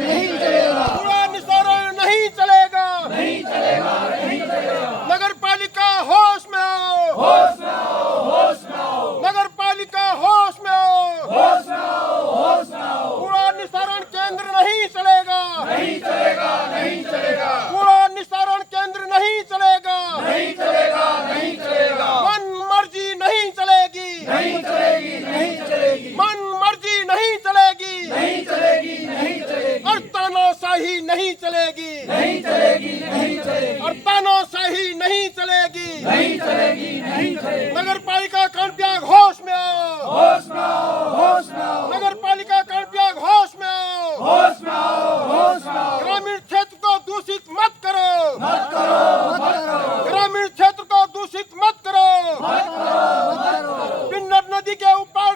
नहीं चलेगा, कूड़ा निस्तारण नहीं चलेगा, नहीं चलेगा, नहीं चलेगा। नगर पालिका होश में आओ, होश में आओ, होश में आओ, नगर पालिका होश में आओ, होश में आओ, होश में आओ। कूड़ा निस्तारण केंद्र नहीं चलेगा, नहीं चलेगा, नहीं चलेगा, कूड़ा निस्तारण केंद्र नहीं चलेगा, नहीं चलेगा, नहीं चलेगा। मन मर्जी नहीं चलेगी, नहीं चलेगी, नहीं चलेगी, मन मर्जी नहीं चलेगी, नहीं चलेगी, नहीं चलेगी, और तानाशाही नहीं चलेगी, नहीं चलेगी, नहीं चलेगी, और तानाशाही नहीं चलेगी। नहीं चलेगी, नहीं चलेगी। नगर पालिका कर्णत्याग होश में आओ, होश में आओ, होश में आओ, नगर पालिका कर्णत्याग होश में आओ, होश में आओ, होश में आओ। ग्रामीण क्षेत्र को दूषित मत करो, मत करो, मत करो, ग्रामीण क्षेत्र को दूषित मत करो। मत करो, मत करो। पिन्नर नदी के ऊपर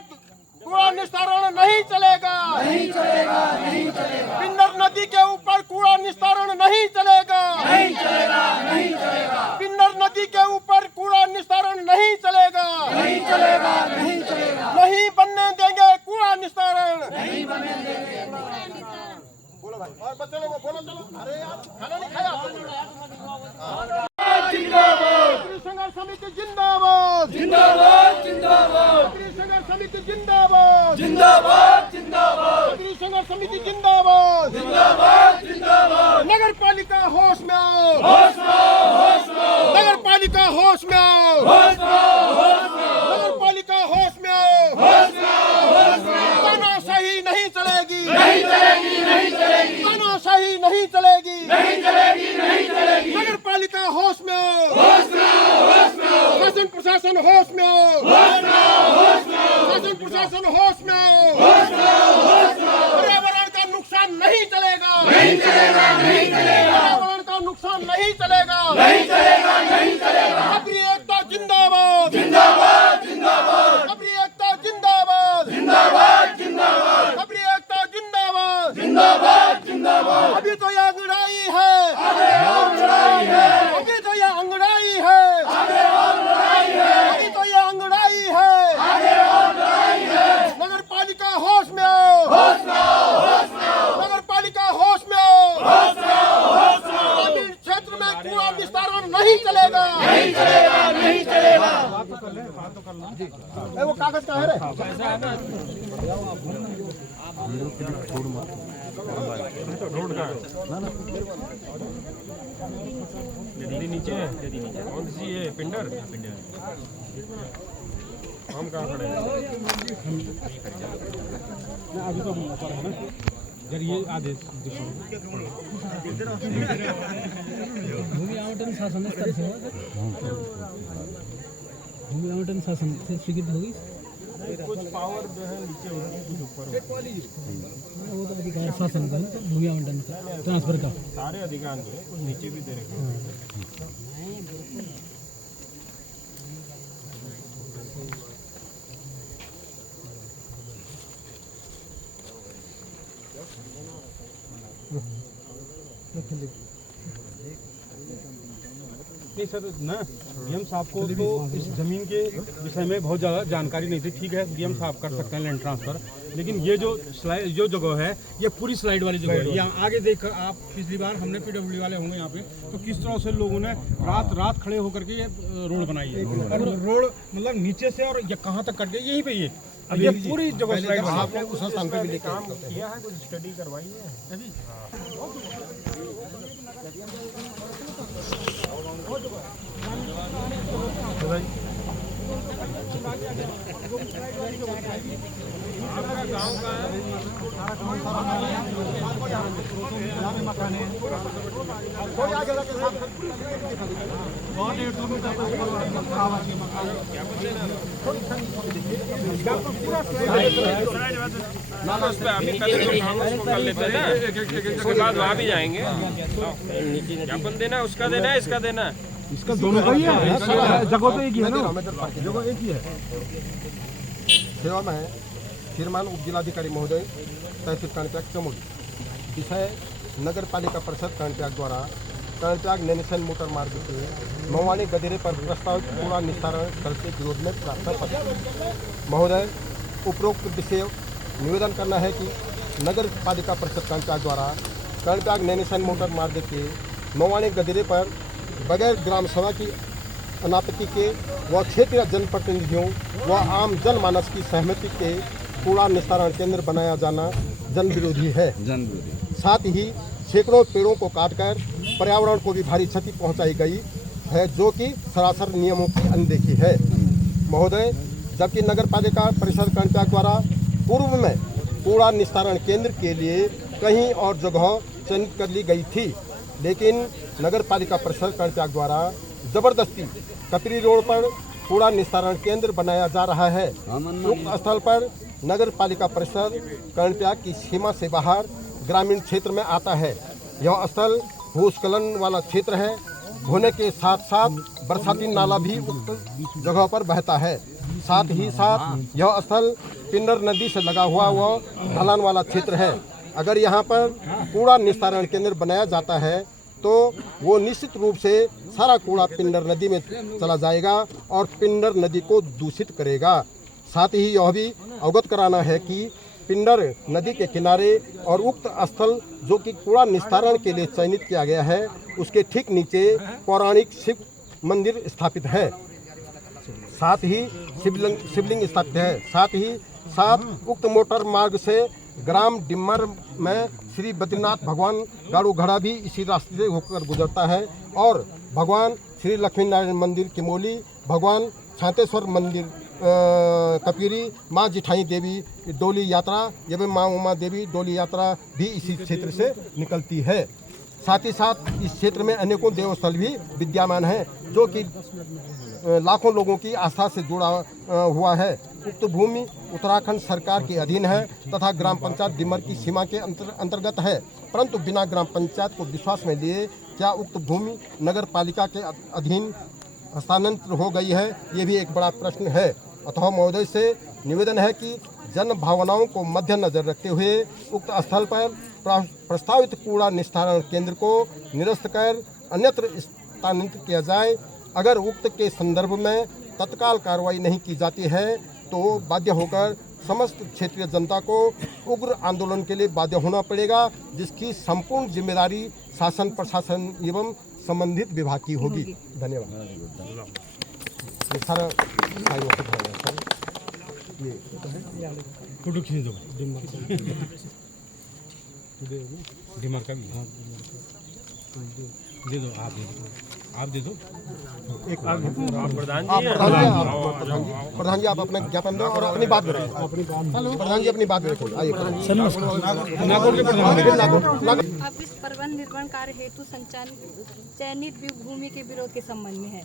कूड़ा निस्तारण नहीं चलेगा, नहीं चलेगा, नहीं चलेगा, पिन्नर नदी के ऊपर कूड़ा निस्तारण नहीं चलेगा, नहीं चलेगा, नहीं चलेगा, पिन्नर नदी के ऊपर कूड़ा निस्तारण नहीं चलेगा, नहीं चलेगा, नहीं चलेगा, नहीं बनने देंगे कूड़ा निस्तारण। नहीं बनने देंगे। बोलो भाई, और बच्चे लोगों बोलो, चलो। अरे यार खाना नहीं खाया। जिंदाबाद, नगरीय संघर्ष समिति जिंदाबाद, जिंदाबाद, जिंदाबाद, नगरीय संघर्ष समिति जिंदाबाद, जिंदाबाद, जिंदाबाद, नगरीय संघर्ष समिति जिंदाबाद, जिंदाबाद, जिंदाबाद। नगर पालिका होश में आओ, होश में आओ, होश में आओ, नगर पालिका होश में आओ, होश में आओ, होश में आओ, नगर पालिका होश में आओ। होश में आओ, होश में आओ। तानाशाही नहीं चलेगी, नहीं चलेगी, नहीं चलेगी, तानाशाही नहीं चलेगी, नहीं चलेगी, नहीं चलेगी। नगर पालिका होश में आओ, होश में आओ, होश में आओ, शासन प्रशासन होश में आओ, होश में आओ, होश में आओ, शासन प्रशासन होश में आओ। होश में आओ, होश में आओ। पर्यावरण का नुकसान नहीं चलेगा, नहीं चलेगा, नहीं चलेगा, पर्यावरण का नुकसान नहीं चलेगा। नहीं चलेगा, नहीं चलेगा। नगरीय एकता जिंदाबाद, जिंदाबाद, जिंदाबाद, नगरीय एकता जिंदाबाद, जिंदाबाद, जिंदाबाद, नगरीय एकता जिंदाबाद। जिंदाबाद, जिंदाबाद। अभी तो यह अंगड़ाई है, आगे और लड़ाई है, अभी तो यह अंगड़ाई है, आगे और लड़ाई है, अभी तो यह अंगड़ाई है। आगे और लड़ाई है। नगर पालिका होश में आओ, होश में आओ, होश में आओ, नगर पालिका होश में आओ। होश में आओ, होश में आओ। ग्रामीण क्षेत्र में कूड़ा निस्तारण नहीं चलेगा, नहीं चलेगा, नहीं चलेगा। वो कागज का है रे। नदी नीचे है, कौन सी है? पिंडर हम कहाँ खड़े हैं? अभी तो हम ऊपर है ना, जर ये आदेश भूमि आवंटन शासन स्तर से भूमि आवंटन शासन से स्वीकृत होगी। कुछ पावर जो है नीचे होगी, कुछ ऊपर होगी। वो तो अधिकार शासन का है, भूमि आवंटन का ट्रांसफर का सारे अधिकार जो है कुछ नीचे भी दे रखे हैं। नहीं सर ना, डीएम साहब को तो इस जमीन के विषय में बहुत ज़्यादा जानकारी नहीं थी। ठीक है, डीएम साहब कर सकते हैं लैंड ट्रांसफर, लेकिन ये जो स्लाइड जो जगह है ये पूरी स्लाइड वाली जगह है। यहाँ आगे देखकर आप पिछली बार हमने पीडब्ल्यू वाले होंगे यहाँ पे, तो किस तरह से लोगों ने रात खड़े होकर के ये रोड बनाई है। और रोड मतलब नीचे से और ये कहाँ तक कट गई, यहीं पे ये पूरी जगह स्लाइड आपने उस स्थान पे भी काम किया है, कुछ स्टडी करवाई है अभी। उस पे अभी कल उसको कर लेते हैं ना, उसके बाद वहाँ भी जाएंगे। ज्ञापन देना, उसका देना है, इसका देना है, इसका दोनों का ही है। जगह तो एक ही है ना, जगह एक ही है। सेवा में श्रीमान उप जिलाधिकारी महोदय तहसील कर्णत्याग चमोली। विषय नगर पालिका परिषद कर्णत्याग द्वारा कर्णत्याग नैनीसैन मोटर मार्ग के मवानी गदेरे पर प्रस्तावित कूड़ा निस्तारण स्थल के विरोध में प्रार्थना पत्र। महोदय, उपरोक्त विषय निवेदन करना है कि नगर पालिका परिषद कर्णप्रयाग द्वारा कर्णप्रयाग नैनीसैन मोटर मार्ग के नौवाने गदेरे पर बगैर ग्राम सभा की अनापत्ति के व क्षेत्रीय जनप्रतिनिधियों व आम जनमानस की सहमति के कूड़ा निस्तारण केंद्र बनाया जाना जन विरोधी है। साथ ही सैकड़ों पेड़ों को काटकर पर्यावरण को भी भारी क्षति पहुंचाई गई है, जो कि सरासर नियमों की अनदेखी है। महोदय, जबकि नगर पालिका परिषद कर्णप्रयाग द्वारा पूर्व में कूड़ा निस्तारण केंद्र के लिए कहीं और जगह चयनित कर ली गई थी, लेकिन नगर पालिका परिषद कर्णप्रयाग द्वारा जबरदस्ती कपरी रोड पर कूड़ा निस्तारण केंद्र बनाया जा रहा है। उक्त स्थल पर नगर पालिका परिषद कर्णप्रयाग की सीमा से बाहर ग्रामीण क्षेत्र में आता है। यह स्थल भूस्खलन वाला क्षेत्र है होने के साथ साथ बरसाती नाला भी उक्त जगह पर बहता है। साथ ही साथ यह स्थल पिंडर नदी से लगा हुआ व ढलान वाला क्षेत्र है। अगर यहाँ पर कूड़ा निस्तारण केंद्र बनाया जाता है तो वो निश्चित रूप से सारा कूड़ा पिंडर नदी में चला जाएगा और पिंडर नदी को दूषित करेगा। साथ ही यह भी अवगत कराना है कि पिंडर नदी के किनारे और उक्त स्थल जो कि कूड़ा निस्तारण के लिए चयनित किया गया है, उसके ठीक नीचे पौराणिक शिव मंदिर स्थापित है। साथ ही शिवलिंग स्थापित है। साथ उक्त मोटर मार्ग से ग्राम डिम्मर में श्री बद्रीनाथ भगवान गाड़ू घड़ा भी इसी रास्ते से होकर गुजरता है और भगवान श्री लक्ष्मी नारायण मंदिर किमोली, भगवान छातेश्वर मंदिर कपीरी, माँ जिठाई देवी डोली यात्रा एवं माँ उमा देवी डोली यात्रा भी इसी क्षेत्र से निकलती है। साथ ही साथ इस क्षेत्र में अनेकों देवस्थल भी विद्यमान हैं, जो कि लाखों लोगों की आस्था से जुड़ा हुआ है। उक्त भूमि उत्तराखंड सरकार के अधीन है तथा ग्राम पंचायत डिमर की सीमा के अंतर्गत है, परंतु बिना ग्राम पंचायत को विश्वास में लिए क्या उक्त भूमि नगर पालिका के अधीन हस्तांतरित हो गई है, ये भी एक बड़ा प्रश्न है। अतः महोदय से निवेदन है कि जन भावनाओं को मद्देनजर रखते हुए उक्त स्थल पर प्रस्तावित कूड़ा निस्तारण केंद्र को निरस्त कर अन्यत्र स्थानांतरित किया जाए। अगर उक्त के संदर्भ में तत्काल कार्रवाई नहीं की जाती है तो बाध्य होकर समस्त क्षेत्रीय जनता को उग्र आंदोलन के लिए बाध्य होना पड़ेगा, जिसकी संपूर्ण जिम्मेदारी शासन प्रशासन एवं संबंधित विभाग की होगी। धन्यवाद। ये सारा फोटो खींच दो डिमर का भी दे दो, आप दे दो। एक प्रधान जी आप अपना ज्ञापन दो और अपनी बात रखिए। प्रधान जी अपनी बात रखिए। आइए अब इस प्रबंध निर्माण कार्य हेतु चयनित भूमि के विरोध के संबंध में है।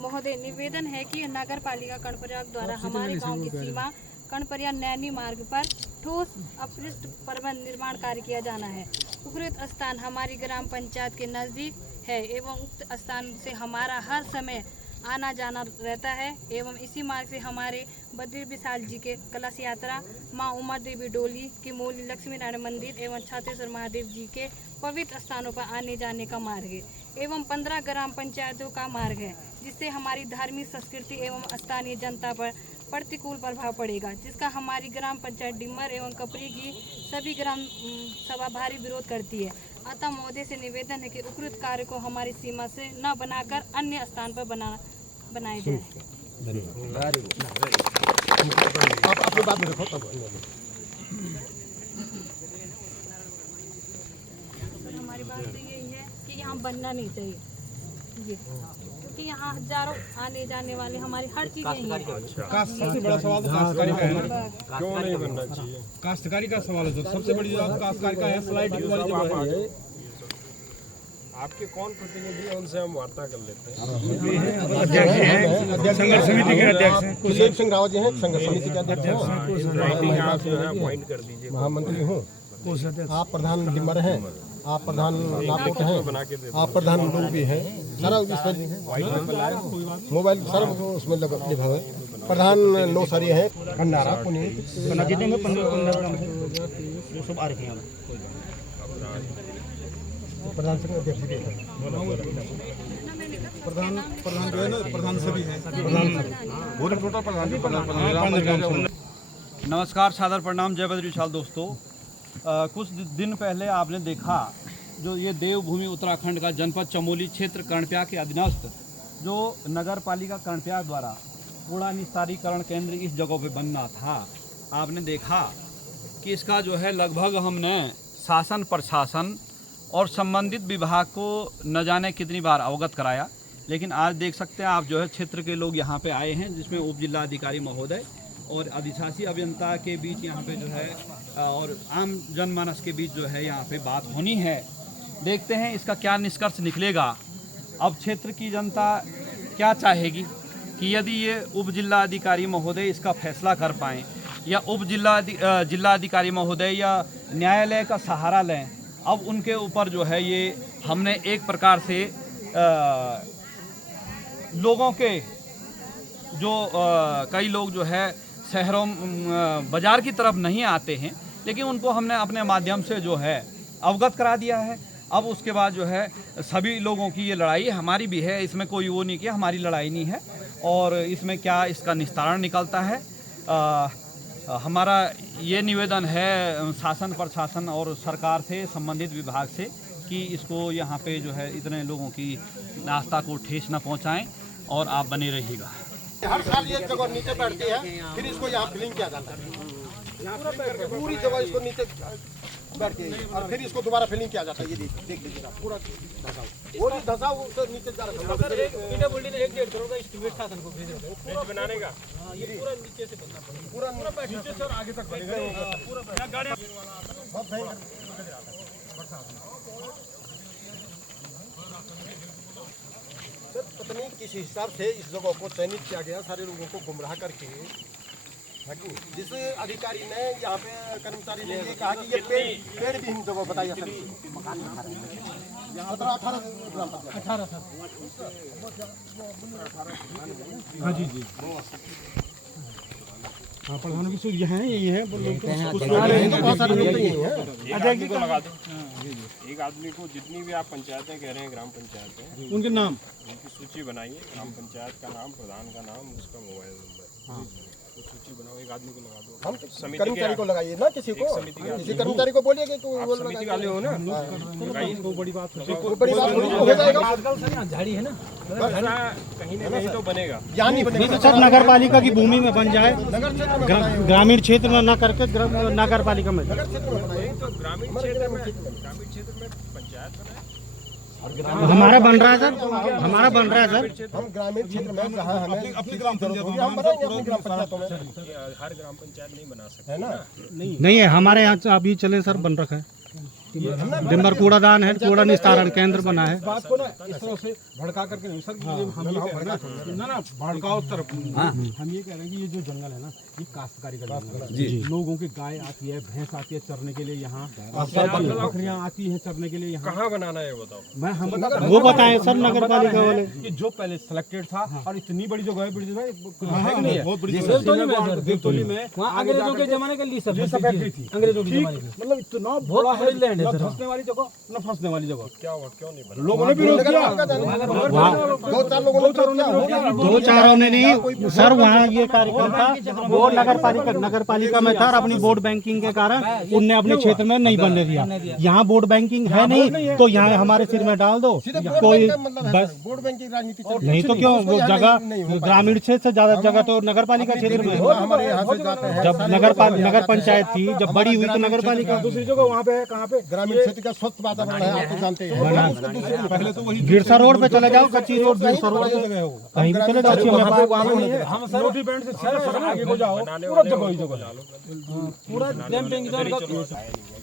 महोदय, निवेदन है कि नगर पालिका कर्णप्रयाग द्वारा हमारे गांव की सीमा कर्णप्रयाग नैनी मार्ग पर ठोस अपृष्ट प्रबंध निर्माण कार्य किया जाना है। उपरोक्त स्थान हमारी ग्राम पंचायत के नज़दीक है एवं उक्त स्थान से हमारा हर समय आना जाना रहता है एवं इसी मार्ग से हमारे बद्री विशाल जी के कलश यात्रा, माँ उमा देवी डोली, किमोली लक्ष्मी नारायण मंदिर एवं छातेश्वर महादेव जी के पवित्र स्थानों पर आने जाने का मार्ग है एवं 15 ग्राम पंचायतों का मार्ग है, जिससे हमारी धार्मिक संस्कृति एवं स्थानीय जनता पर प्रतिकूल प्रभाव पड़ेगा, जिसका हमारी ग्राम पंचायत डिम्मर एवं कपरी की सभी ग्राम सभा भारी विरोध करती है। अतः महोदय से निवेदन है कि उपयुक्त कार्य को हमारी सीमा से न बनाकर अन्य स्थान पर बनाए जाए। आप अपनी बात में रखो तब। हमारी बात तो यही है कि यहाँ बनना नहीं चाहिए ये, क्योंकि यहाँ हजारों आने जाने वाले हमारी हर चीजें सबसे बड़ा सवाल तो काश्तकारी का है। क्यों नहीं बनना चाहिए? काश्तकारी का सवाल है, सबसे बड़ी बात काश्तकारी का है। स्लाइड वाली जगह है। आपके कौन प्रतिनिधि हैं, उनसे हम वार्ता कर लेते हैं। संघर्ष समिति के अध्यक्ष हैं कुलदीप सिंह रावत जी हैं, संघर्ष समिति के अध्यक्ष हैं। आप जो है अपॉइंट कर दीजिए। महामंत्री हूँ, आप प्रधान डिम्बर हैं, आप प्रधान नापोट हैं, आप प्रधान लोग भी हैं। सारा मोबाइल सारा उसमें लिखा है। प्रधान नौसरी हैं, भंडारा पुनीत प्रधान संघ अध्यक्ष भी हैं। प्रधान जो है ना, प्रधान सभी हैं। नमस्कार, सादर प्रणाम, जय बद्री विशाल दोस्तों। कुछ दिन पहले आपने देखा जो ये देवभूमि उत्तराखंड का जनपद चमोली क्षेत्र कर्णप्रयाग के अधीनस्थ जो नगर पालिका कर्णप्रयाग द्वारा कूड़ा निस्तारीकरण केंद्र इस जगह पे बनना था, आपने देखा कि इसका जो है लगभग हमने शासन प्रशासन और संबंधित विभाग को न जाने कितनी बार अवगत कराया, लेकिन आज देख सकते हैं आप जो है क्षेत्र के लोग यहाँ पे आए हैं, जिसमें उप जिलाधिकारी महोदय और अधिशासी अभियंता के बीच यहाँ पे जो है और आम जनमानस के बीच जो है यहाँ पे बात होनी है। देखते हैं इसका क्या निष्कर्ष निकलेगा। अब क्षेत्र की जनता क्या चाहेगी कि यदि ये उप जिलाधिकारी महोदय इसका फैसला कर पाएँ या उप जिलाधिकारी महोदय या न्यायालय का सहारा लें। अब उनके ऊपर जो है ये हमने एक प्रकार से लोगों के जो कई लोग जो है शहरों बाज़ार की तरफ नहीं आते हैं, लेकिन उनको हमने अपने माध्यम से जो है अवगत करा दिया है। अब उसके बाद जो है सभी लोगों की ये लड़ाई हमारी भी है, इसमें कोई वो नहीं कि हमारी लड़ाई नहीं है और इसमें क्या इसका निस्तारण निकलता है। हमारा ये निवेदन है शासन प्रशासन और सरकार से संबंधित विभाग से कि इसको यहाँ पे जो है इतने लोगों की आस्था को ठेस न पहुँचाएं और आप बने रहिएगा। हर साल ये जगह नीचे बैठती है, फिर इसको यहाँ फिलिंग किया जाता है, पूरी जगह इसको नीचे बैठती है और फिर इसको दोबारा फिलिंग किया जाता है। ये देख लीजिए पूरा धसा, वो भी धसा उससे नीचे जा रहा है। सर पीडब्ल्यूडी ने 1.5 करोड़ का एस्टीमेट था को ब्रिज बनाने का, ये पूरा नीचे से बनना पड़ेगा, पूरा नीचे से आगे तक बनेगा पूरा गाड़ी। सर पता नहीं किस हिसाब से इस जगह को चयनित किया गया, सारे लोगों को गुमराह करके, जिस अधिकारी ने यहाँ पे कर्मचारी ने ये कहा कि ये पेड़ भी जगह बताइए सर। 18 सर। हाँ जी जी हाँ, प्रधान की यही है, यही है एक आदमी को जितनी भी आप पंचायतें कह रहे हैं, ग्राम पंचायतें, उनके नाम उनकी सूची बनाइए, ग्राम पंचायत का नाम, प्रधान का नाम, उसका मोबाइल नंबर, सूची बनाओ, एक आदमी को लगा दो। हम कर्मचारी को लगाइए ना, किसी कर्मचारी को बोलिए कि समिति वाले हो ना, बड़ी बात हो जाएगा। आजकल सर यहाँ झाड़ी है ना, कहीं ना कहीं तो बनेगा। यहाँ नहीं बनेगा सर नगर पालिका की भूमि में बन जाए, ग्रामीण क्षेत्र में न करके नगर पालिका में। तो ग्रामीण क्षेत्र में पंचायत बनाए, हमारा बन रहा है सर, हमारा बन रहा है सर। हम ग्रामीण क्षेत्र में जहाँ हमें अपनी ग्राम पंचायत होगी हम बनाएंगे अपनी ग्राम पंचायतों में। हर ग्राम पंचायत नहीं बना सकते है ना, नहीं है हमारे यहाँ अभी चले सर, बन रखा है डिम्बर कूड़ादान है, कूड़ा निस्तारण केंद्र बना है। बात को ना इस तरह से भड़का करके नहीं सर, हम ये कह रहे हैं ना भड़काओ तरफ, हम ये कह रहे हैं कि ये जो जंगल है ना, ये काश्तकारी का जंगल है। लोगों की गाय आती है, भैंस आती है चरने के लिए, यहाँ बकरियाँ आती है चरने के लिए, यहाँ कहाँ बनाना है बताओ। मैं हम बता वो बताएं सर नगर पालिका वाले कि जो पहले सिलेक्टेड था और इतनी बड़ी जगह है देवतोली में, अंग्रेजों के जमाने के लिए फैक्ट्री थी, अंग्रेजों के जमाने के, मतलब इतना बहुत बड़ा बड़ी लैंड है न सर। फंसने वाली जगह न फंसने वाली जगह। क्या हुआ, क्यों नहीं बना? लोगों ने विरोध किया, दो चार लोगों ने दो चारों ने नहीं सर, वहाँ ये कार्यक्रम था, वो नगर पालिका में था और अपनी वोट बैंकिंग के कारण उनने अपने क्षेत्र में नहीं बनने दिया। यहाँ वोट बैंकिंग है नहीं तो यहाँ हमारे सिर में डाल दो कोई, बस वोट बैंक की राजनीति नहीं तो क्यों, वो जगह ग्रामीण क्षेत्र से ज्यादा जगह तो नगर पालिका क्षेत्र में है। हमारे यहाँ से जाते हैं। जब नगर पंचायत थी, जब बड़ी हुई तो नगर पालिका। दूसरी जगह वहाँ पे है, कहाँ पे? ग्रामीण क्षेत्र का स्वच्छ वातावरण है, आप तो जानते हैं। पहले तो वही गिरसा रोड पे चले जाओ, कच्ची रोड गिरसा रोड पे जगह है वो। कहीं भी चले जाओ, हम सर रोटी बैंड से सीधा आगे को जाओ, पूरा जगह ही जगह पूरा डैम्पिंग जोन का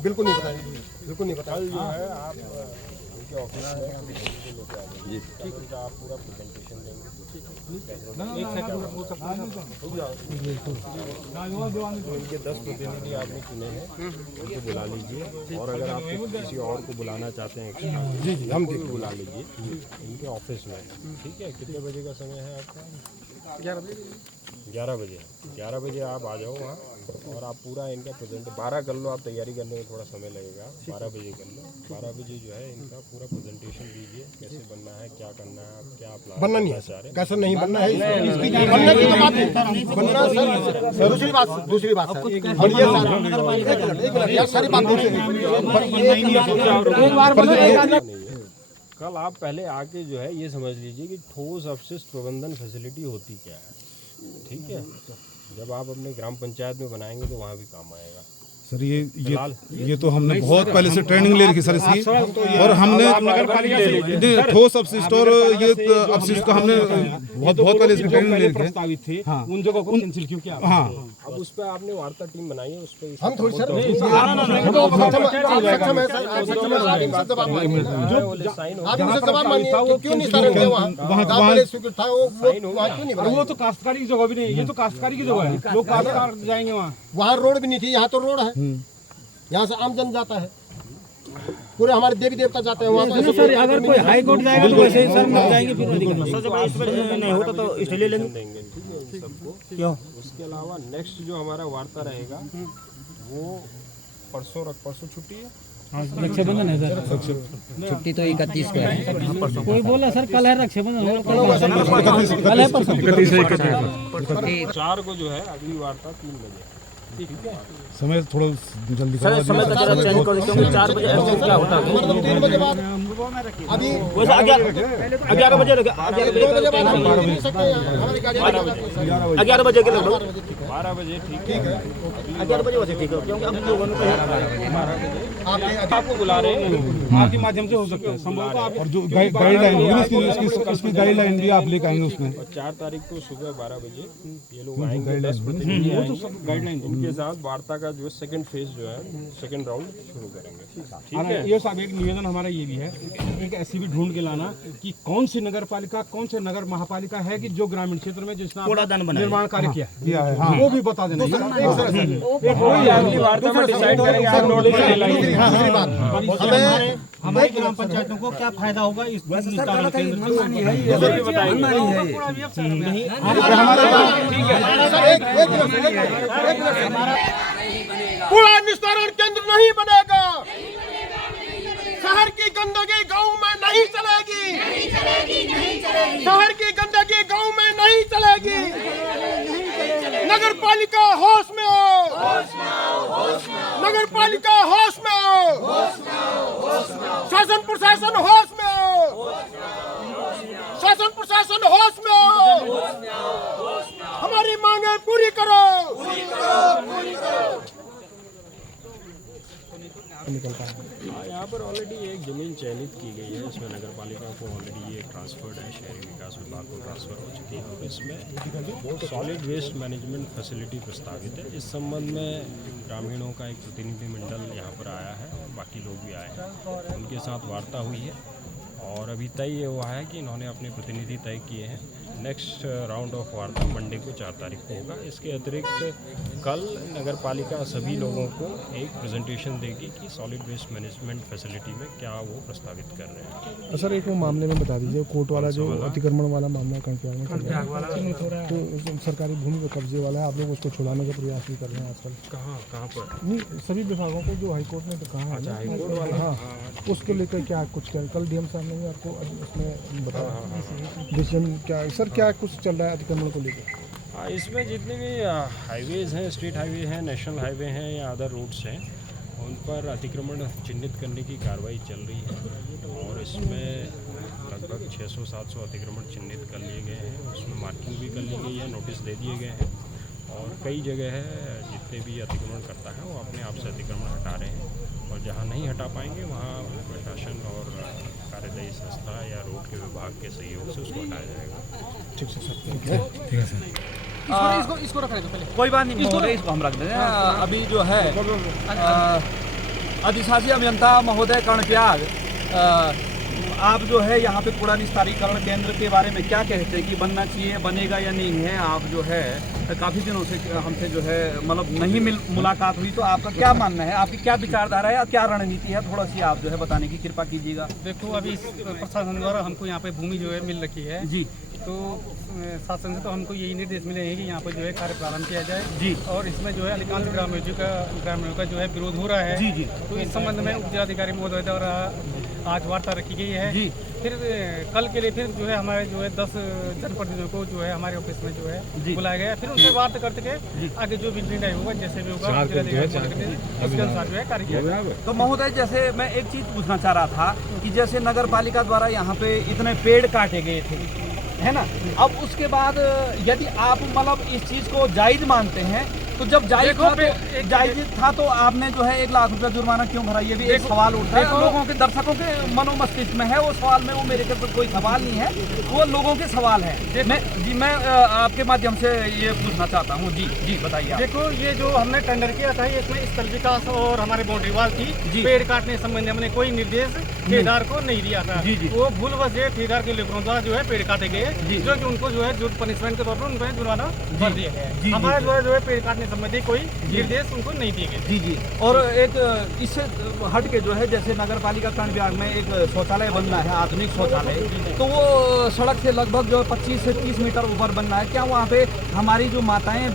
बिल्कुल नहीं बताएंगे, बिल्कुल नहीं बताएंगे। जो है आप उनके ऑफिस में ठीक है, आप पूरा प्रेजेंटेशन देंगे। इनके 10 प्रतिनिधि आपने चुने हैं, उनको बुला लीजिए, और अगर आप किसी और को बुलाना चाहते हैं हम बुला लीजिए इनके ऑफिस में। ठीक है, कितने बजे का समय है आपका? 11 बजे आप आ जाओ वहाँ और आप पूरा इनका प्रेजेंट 12 कर लो, आप तैयारी करने में थोड़ा समय लगेगा, 12 बजे कर लो। 12 बजे जो है इनका पूरा प्रेजेंटेशन दीजिए, कैसे बनना है, क्या करना है, आप क्या प्लान बनना नहीं चाह रहे है, हैं। कैसे नहीं बनना है, बनने की तो बात है, बनना सर दूसरी बात सर। और ये यार सारी बात कल आप पहले आके जो है ये समझ लीजिए कि ठोस अपशिष्ट प्रबंधन फैसिलिटी होती क्या है, ठीक है। जब आप अपने ग्राम पंचायत में बनाएंगे तो वहाँ भी काम आएगा। सर ये तो हमने बहुत पहले से ट्रेनिंग ले रखी सर इसकी, और हमने ठोस अपशिष्ट और ये अपशिष्ट का हमने बहुत पहले इसकी ट्रेनिंग ले रखी है। प्रस्तावित थे उन जगहों को कैंसिल क्यों किया? हाँ, अब उस पर आपने वार्ता टीम बनाई है, उस पर हम थोड़ी सर वो तो काश्तकारी की जगह भी नहीं है, ये तो काश्तकारी की जगह है, लोग काश्तकार जाएंगे वहाँ रोड भी नहीं थी, यहाँ तो रोड है, यहाँ से आम जन जाता है, पूरे हमारे देवी देवता जाते हैं वहाँ पे। सर अगर कोई हाई कोर्ट जाएगा तो वैसे ही सर मिल जाएंगे, फिर नहीं होता तो इसलिए लेंगे देंगे, ठीक है सबको। क्यों? उसके अलावा नेक्स्ट जो हमारा वार्ता रहेगा वो परसों छुट्टी है, रक्षाबंधन है सर, छुट्टी तो 31 को है। कोई बोला सर कल है रक्षाबंधन, कल है परसों 4 को जो है अगली वार्ता 3 बजे, ठीक है। समय थोड़ा जल्दी सर समय का जरा चेंज कर दीजिए, 4 बजे क्या होता है? 3 बजे बाद अभी 11 बजे 11 बजे के लगभग 12 बजे, ठीक है। 11 बजे वैसे ठीक है, क्योंकि अब लोगों ने आपको बुला रहे हैं, आपके माध्यम से हो सकता है संभव। और जो गाइडलाइन होगी इसकी गाइडलाइन भी आप लेकर आएंगे उसमें। और 4 तारीख को सुबह 12 बजे ये लोग आएंगे, 10 प्रतिनिधि आएंगे, गाइडलाइन उनके साथ वार्ता का जो सेकंड फेज जो है, सेकंड राउंड शुरू करेंगे, ठीक है। ये साहब एक निवेदन हमारा ये भी है, एक ऐसी भी ढूंढ के लाना कि कौन सी नगर पालिका, कौन से नगर महापालिका है कि जो ग्रामीण क्षेत्र में जिसने निर्माण कार्य किया है, वो भी बता देना। हमारे ग्राम पंचायतों को क्या फायदा होगा इस निस्तारण केंद्र कूड़ा निस्तारण केंद्र नहीं बनेगा, शहर की गंदगी गांव में नहीं चलेगी, शहर की गंदगी गांव में नहीं चलेगी। नगर पालिका होश में आओ, नगर पालिका होश में आओ, शासन प्रशासन होश में आओ, शासन प्रशासन होश में आओ, हमारी मांगे पूरी करो। यहाँ पर ऑलरेडी एक जमीन चयनित की गई है, इसमें नगर पालिका को ऑलरेडी ये ट्रांसफर्ड है, शहरी विकास विभाग को ट्रांसफर हो चुकी है, और इसमें सॉलिड वेस्ट मैनेजमेंट फैसिलिटी प्रस्तावित है। इस संबंध में ग्रामीणों का एक प्रतिनिधिमंडल यहाँ पर आया है और बाकी लोग भी आए हैं, उनके साथ वार्ता हुई है और अभी तय ये हुआ है कि इन्होंने अपने प्रतिनिधि तय किए हैं। नेक्स्ट राउंड ऑफ वार्ता मंडे को 4 तारीख को होगा। इसके अतिरिक्त कल नगर पालिका सभी लोगों को एक प्रेजेंटेशन देगी कि सॉलिड वेस्ट मैनेजमेंट फैसिलिटी में क्या वो प्रस्तावित कर रहे हैं। सर एक वो मामले में बता दीजिए, कोर्ट वाला जो अतिक्रमण वाला मामला कर्णप्रयाग में चल रहा है, तो सरकारी भूमि पर कब्जे वाला है, आप लोग उसको छुड़ाने का प्रयास भी कर रहे हैं आजकल। कहाँ पर? नहीं, सभी विभागों को जो हाईकोर्ट ने तो कहा है, अच्छा हाईकोर्ट वाला, हाँ, उसको लेकर क्या कुछ कल डीएम साहब ने भी आपको उसमें बताया डिसीजन क्या सर, क्या कुछ चल रहा है अतिक्रमण को लेकर? हाँ, इसमें जितने भी हाईवेज़ हैं, स्टेट हाईवे हैं, नेशनल हाईवे हैं या अदर रूट्स हैं, उन पर अतिक्रमण चिन्हित करने की कार्रवाई चल रही है और इसमें लगभग 600-700 अतिक्रमण चिन्हित कर लिए गए हैं। उसमें मार्किंग भी कर ली गई है, नोटिस दे दिए गए हैं और कई जगह है जितने भी अतिक्रमण करता है वो अपने आप से अतिक्रमण हटा रहे हैं और जहाँ नहीं हटा पाएंगे वहाँ प्रशासन और कार्यदायी संस्था या रोड के विभाग के सहयोग से उसको हटाया जाएगा। ठीक है सर, ठीक है सर। इसको रख रहे पहले, कोई बात नहीं महोदय, इसको हम रख दें। अभी जो है अधिशासी अभियंता महोदय कर्णप्रयाग, आप जो है यहाँ पे कूड़ा निस्तारीकरण केंद्र के बारे में क्या कहते हैं कि बनना चाहिए, बनेगा या नहीं है? आप जो है काफ़ी दिनों से हमसे जो है मतलब नहीं मुलाकात हुई, तो आपका क्या मानना है, आपकी क्या विचारधारा है, क्या रणनीति है, थोड़ा सी आप जो है बताने की कृपा कीजिएगा। देखो अभी प्रशासन द्वारा हमको यहाँ पे भूमि जो है मिल रखी है जी, तो शासन से तो हमको यही निर्देश मिले हैं कि यहाँ पर जो है कार्य प्रारंभ किया जाए जी, और इसमें जो है अधिकांश ग्रामीणों का जो है विरोध हो रहा है जी जी। तो इस संबंध में उप जिलाधिकारी महोदय द्वारा आज वार्ता रखी गई है जी। फिर कल के लिए फिर जो है हमारे जो है 10 जनप्रतिनिधियों को जो है हमारे ऑफिस में जो है बुलाया गया, फिर उनसे वार्ता करके आगे जो भी निर्णय होगा जैसे भी होगा उसके अनुसार जो है कार्य किया जाएगा। तो महोदय जैसे मैं एक चीज पूछना चाह रहा था कि जैसे नगर पालिका द्वारा यहाँ पे इतने पेड़ काटे गए थे, है ना, अब उसके बाद यदि आप मतलब इस चीज को जायज मानते हैं तो जब जायज था तो आपने जो है 1 लाख रुपया जुर्माना क्यों भरा, ये भी एक सवाल उठता है लोगों के, दर्शकों के मनोमस्तिष्क में है वो सवाल में, वो मेरे के कोई सवाल नहीं है, वो लोगों के सवाल है। मैं आपके माध्यम से ये पूछना चाहता हूँ जी जी बताइए। देखो ये जो हमने टेंडर किया था इसमें स्थल विकास और हमारे बाउंड्री वाल थी, पेड़ काटने संबंधी हमने कोई निर्देश ठेकेदार को नहीं दिया था जी जी। वो भूलवश ठेकेदार के लेबरों द्वारा जो है पेड़ काटे गए जो कि उनको जो है जो पनिशमेंट के तौर पर उनको जुर्माना भर दिया गया। हमारे द्वारा जो है पेड़ काटने संबंधी कोई निर्देश उनको नहीं दिए गए जी जी। और एक इससे हट के जो है जैसे नगर पालिका कर्ण विभाग में एक शौचालय बनना है, आधुनिक शौचालय, तो वो सड़क से लगभग जो 25 से 30 मीटर ऊपर बनना है, क्या वहाँ पे हमारी जो माताएं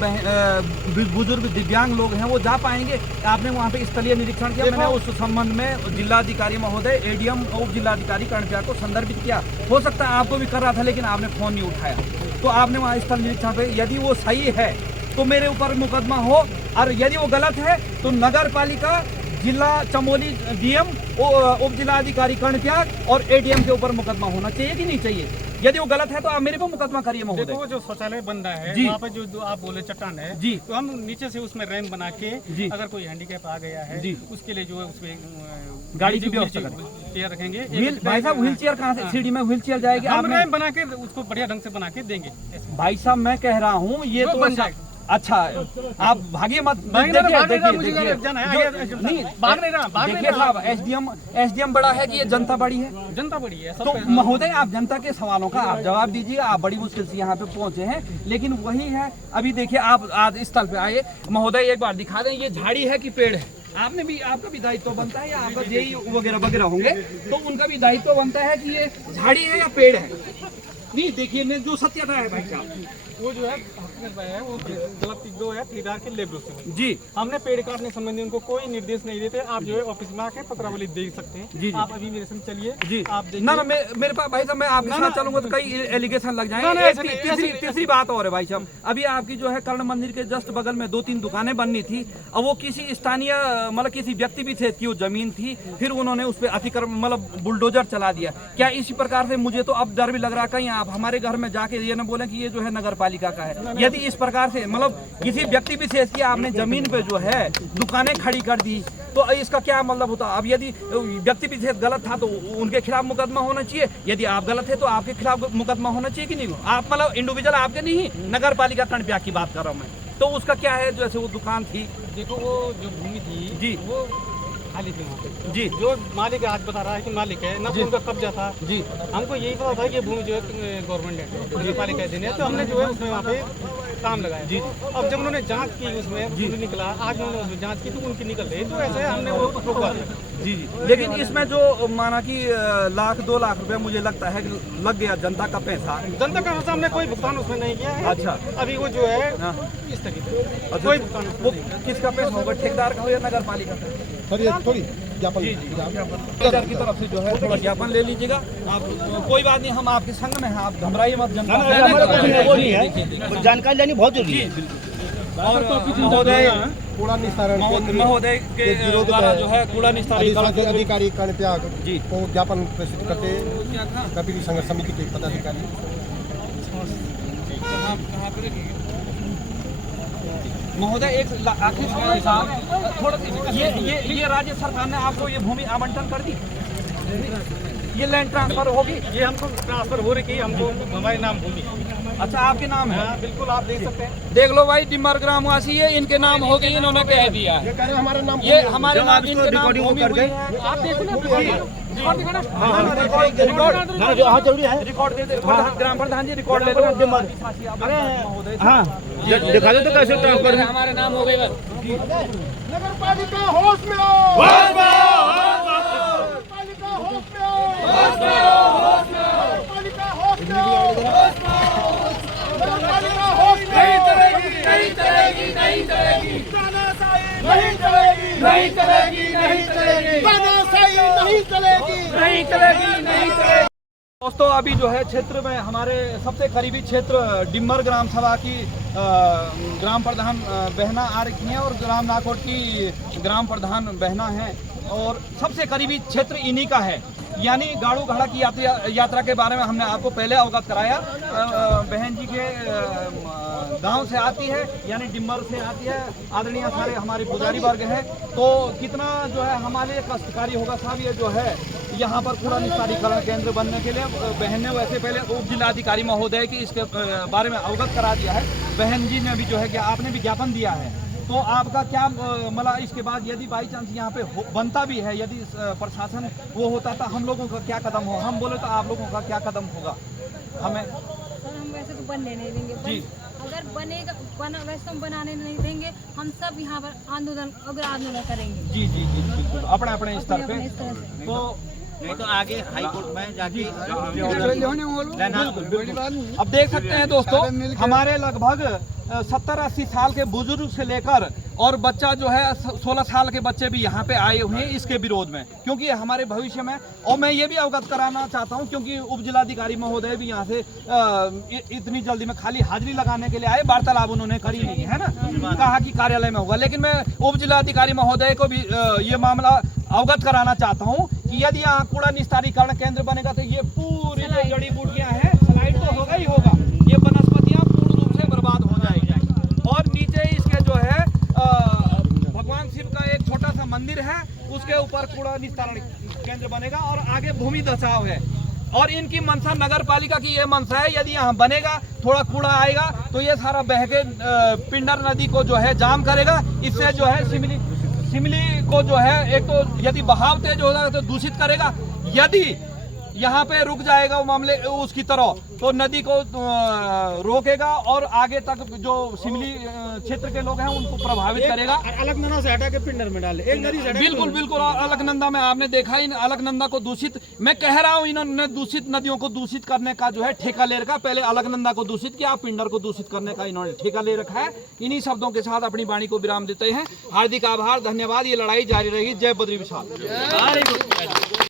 बुजुर्ग दिव्यांग लोग हैं वो जा पाएंगे? आपने वहाँ पे स्थलीय निरीक्षण किया? मैंने उस संबंध में जिलाधिकारी महोदय, एडीएम, उप जिलाधिकारी कर्ण विभाग को संदर्भित किया, हो सकता है आपको भी कर रहा था लेकिन आपने फोन नहीं उठाया, तो आपने वहाँ स्थल निरीक्षण पे यदि वो सही है तो मेरे ऊपर मुकदमा हो, और यदि वो गलत है तो नगर पालिका, जिला चमोली डीएम, उप जिलाधिकारी कर्ण त्याग और एडीएम के ऊपर मुकदमा होना चाहिए कि नहीं चाहिए? यदि वो गलत है तो आप मेरे को मुकदमा करिए महोदय। देखो जो शौचालय बन रहा है वहाँ पे जो आप बोले चट्टान है जी, तो हम नीचे से उसमें रैंप बना के अगर कोई हैंडीकैप आ गया है जी उसके लिए जो है उसमें गाड़ी की व्यवस्था चेयर रखेंगे। भाई साहब व्हील चेयर कहाँ से, सीढ़ी में व्हील चेयर जाएगी? हम रैंप बना के उसको बढ़िया ढंग से बना के देंगे। भाई साहब मैं कह रहा हूँ ये तो बन जाएगा। अच्छा आप भागिए मत, देखिए साहब एसडीएम बड़ा है कि ये जनता बड़ी है? जनता बड़ी है। तो महोदय आप जनता के सवालों का आप जवाब दीजिए, आप बड़ी मुश्किल से यहाँ पे पहुँचे हैं, लेकिन वही है अभी देखिए आप आज स्थल पे आए महोदय, एक बार दिखा दें ये झाड़ी है कि पेड़ है? आपने भी, आपका भी दायित्व बनता है या आपका जेई वगैरह वगैरह होंगे तो उनका भी दायित्व बनता है कि ये झाड़ी है या पेड़ है। नहीं देखिए जो सत्यता है भाई साहब वो जो है वो गलत जो है ठेकेदार के लेबरों से जी। हमने पेड़ काटने संबंधी उनको कोई निर्देश नहीं देते। आप जो है ऑफिस में आके पत्रावली दे सकते हैं जी। आप अभी मेरे संग चलिए जी, आप देखिए। ना मेरे पास भाई साहब मैं आपके साथ चलूंगा तो कई एलिगेशन लग जाएंगे। तीसरी बात और है भाई साहब, अभी आपकी जो है कर्ण मंदिर के जस्ट बगल में 2-3 दुकानें बननी थी, और वो किसी स्थानीय मतलब किसी व्यक्ति विशेष की वो जमीन थी, फिर उन्होंने उस पर अतिक्रमण मतलब बुलडोजर चला दिया। क्या इसी प्रकार से मुझे तो अब डर भी लग रहा कहीं आप हमारे घर में जाके ये न बोले कि ये जो है नगर पालिका का है। यदि इस प्रकार से मतलब किसी व्यक्ति विशेष की आपने जमीन पे जो है दुकानें खड़ी कर दी तो इसका क्या मतलब होता? अब यदि व्यक्ति विशेष गलत था तो उनके खिलाफ मुकदमा होना चाहिए, यदि आप गलत है तो आपके खिलाफ मुकदमा होना चाहिए कि नहीं? आप मतलब इंडिविजुअल आपके नहीं, नगर पालिका कर्ण विभाग की बात कर रहा हूँ मैं, तो उसका क्या है? जैसे वो दुकान थी, देखो वो जो भूमि थी जी वो खाली थी वहाँ पे जी, जो मालिक आज बता रहा है कि मालिक है ना, उनका कब्जा था जी। हमको यही पता था कि भूमि जो है गवर्नमेंट है, नगर पालिका दिन है, तो हमने जो है उसमें वहाँ पे काम लगाया जी। अब जब उन्होंने जांच की उसमें जी निकला, आज उन्होंने उसमें जांच की तो उनकी निकल रही, तो ऐसे हमने वो रोकवा दिया जी जी। लेकिन इसमें जो माना कि 1-2 लाख रुपए मुझे लगता है लग गया जनता का पैसा। जनता का पैसा हमने कोई भुगतान उसमें नहीं किया है। अच्छा अभी वो जो है इस तरीके से कोई भुगतान वो किसका पैसा होगा, ठेकेदार का हो या नगर पालिका का? थोड़ी ज्ञापन की तरफ से जो है थोड़ा ज्ञापन ले लीजिएगा आप, कोई बात नहीं, हम आपके संग में हैं, आप घबराइए मत। जानकारी लेनी बहुत जरूरी है। और महोदय कूड़ा निस्तारण महोदय के द्वारा जो है कूड़ा निस्तारण अधिकारी कर्ण त्याग जी को ज्ञापन प्रेषित करते कपिल संघर्ष समिति के पदाधिकारी। महोदय एक आखिरी सवाल साहब, थोड़ा ये राज्य सरकार ने आपको ये भूमि आवंटन कर दी, ये लैंड ट्रांसफर होगी? ये हमको ट्रांसफर हो रही है, हमको हमारे नाम भूमि। अच्छा आपके नाम है? बिल्कुल आप देख सकते हैं, देख लो भाई डिम्बर ग्रामवासी है, इनके नाम हो गई, इन्होंने कह दिया ये कह रहे हमारे नाम, ये हमारे नाम, इनके नाम भूमि हुई है। आप देखो ना हाँ जरूरी है, रिकॉर्ड दे दे ग्राम प्रधान जी, रिकॉर्ड ले लो। हाँ दिखा दो तो कैसे ट्रांसफर हमारे नाम हो गए। नगर पालिका होश में आओ, होश में आओ, नगर पालिका होश में आओ, होश में आओ, नगर पालिका होश में आओ, होश में आओ। नहीं चलेगी, नहीं चलेगी, तानाशाही नहीं चलेगी, नहीं चलेगी, नहीं चलेगी। दोस्तों अभी जो है क्षेत्र में हमारे सबसे करीबी क्षेत्र डिम्बर ग्राम सभा की ग्राम प्रधान बहना आ रखी हैं और ग्राम नाकोट की ग्राम प्रधान बहना हैं और सबसे करीबी क्षेत्र इन्हीं का है। यानी गाड़ू घड़ा की यात्रा के बारे में हमने आपको पहले अवगत कराया। बहन जी के गांव से आती है यानी डिम्बर से आती है। आदरणीय सारे हमारे पुजारी वर्ग हैं तो कितना जो है हमारे लिए कष्टकारी होगा साहब। ये जो है यहाँ पर कूड़ा निस्तारीकरण केंद्र बनने के लिए बहन ने वैसे पहले उप जिलाधिकारी महोदय की इसके बारे में अवगत करा दिया है। बहन जी ने भी जो है कि आपने भी ज्ञापन दिया है तो आपका क्या मतलब इसके बाद यदि बाई चांस यहाँ पे बनता भी है, यदि प्रशासन वो होता तो हम लोगों का क्या कदम हो? हम बोले तो आप लोगों का क्या कदम होगा? हमें सर हम वैसे तो बनने नहीं देंगे। अगर बनेगा वैसे हम बनाने नहीं देंगे। हम सब यहाँ पर आंदोलन करेंगे। जी जी जी बिल्कुल अपने अपने स्तर पे। तो नहीं तो आगे हाई कोर्ट में जाके अब देख सकते हैं दोस्तों हमारे लगभग 70-80 साल के बुजुर्ग से लेकर और बच्चा जो है 16 साल के बच्चे भी यहाँ पे आए हुए हैं इसके विरोध में, क्योंकि हमारे भविष्य में। और मैं ये भी अवगत कराना चाहता हूँ क्योंकि उप जिलाधिकारी महोदय भी यहाँ से इतनी जल्दी में खाली हाजिरी लगाने के लिए आए, वार्तालाप उन्होंने करी नहीं है ना, कहा कि कार्यालय में होगा। लेकिन मैं उप जिलाधिकारी महोदय को भी ये मामला अवगत कराना चाहता हूँ कि यदि यहाँ कूड़ा निस्तारीकरण केंद्र बनेगा तो ये पूरी जो जड़ी बूटियाँ हैं स्लाइड तो होगा ही होगा, ये वनस्पतियाँ पूर्ण रूप से बर्बाद हो जाएगी। और नीचे इसके जो है भगवान शिव का एक छोटा सा मंदिर है उसके ऊपर कूड़ा निस्तारण केंद्र बनेगा और आगे भूमि धसाव है। और इनकी मंशा नगर पालिका की ये मंशा है यदि यहाँ बनेगा थोड़ा कूड़ा आएगा तो ये सारा बह के पिंडर नदी को जो है जाम करेगा। इससे जो है सिमली को जो है एक तो यदि बहाव तेज हो जाएगा तो दूषित करेगा, यदि यहाँ पे रुक जाएगा वो मामले उसकी तरह तो नदी को रोकेगा और आगे तक जो सिमली क्षेत्र के लोग हैं उनको प्रभावित करेगा। अलकनंदा से हटा के पिंडर में डाले एक नदी से बिल्कुल बिल्कुल। अलकनंदा में आपने देखा इन अलकनंदा को दूषित, मैं कह रहा हूँ इन्होंने दूषित नदियों को दूषित करने का जो है ठेका ले रखा। पहले अलकनंदा को दूषित किया, पिंडर को दूषित करने का इन्होंने ठेका ले रखा है। इन्हीं शब्दों के साथ अपनी वाणी को विराम देते हैं। हार्दिक आभार, धन्यवाद। ये लड़ाई जारी रहेगी। जय बद्री विशाल।